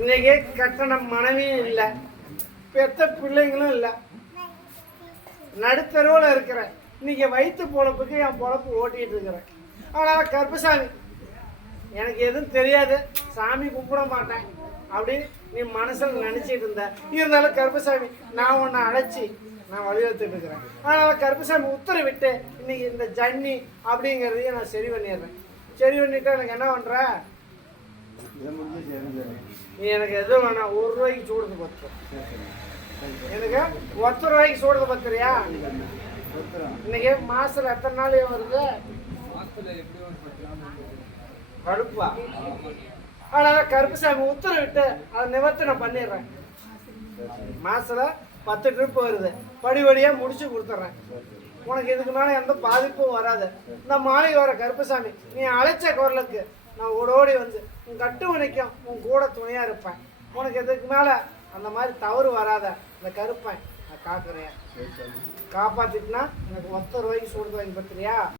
இன்னைக்கு கட்டண மனைவியும் இல்லை, பெத்த பிள்ளைங்களும் இல்லை, நடுத்தருவில் இருக்கிறேன். இன்னைக்கு வயிற்று பொழப்புக்கு என் பொழப்பு ஓட்டிகிட்டு இருக்கிறேன். ஆனால் கருப்பசாமி எனக்கு எதுவும் தெரியாது, சாமி கும்பிட மாட்டேன் அப்படின்னு நீ மனசில் நினச்சிட்டு இருந்த. இருந்தாலும் கருப்பசாமி நான் உன்னை அழைச்சி நான் வலியுறுத்திட்டு இருக்கிறேன். அதனால் கருப்பசாமி உத்தரவிட்டு இன்னைக்கு இந்த ஜன்னி அப்படிங்கிறதையும் நான் சரி பண்ணிடுறேன். சரி பண்ணிவிட்டு எனக்கு என்ன பண்ணுற, நீ எனக்கு எதுவும் வேணாம், ₹1 சூடுது பத்து, எனக்கு ₹10 சூடுது பத்துறியா? இன்னைக்கு மாசத்துல எத்தனை நாள் வருது? கடுப்பா. அதனால கருப்புசாமி உத்தரவிட்டு அதை நிவர்த்தனை பண்ணிடுறேன். மாசத்துல 10 ட்ரிப் வருது, படிவடியாக முடிச்சு கொடுத்துட்றேன். உனக்கு இதுக்கு மேலே எந்த பாதிப்பும் வராது. இந்த மாலை வர கருப்பசாமி நீ அழைச்ச குரலுக்கு நான் ஓடோடி வந்து உன் கட்டு வணிக்கும் உன் கூட துணையாக இருப்பேன். உனக்கு இதுக்கு மேலே அந்த மாதிரி தவறு வராத இந்த கருப்பேன் நான் காக்குறேன். காப்பாற்றிட்டுனா எனக்கு ₹10 சூடு வாங்கி பத்துறியா?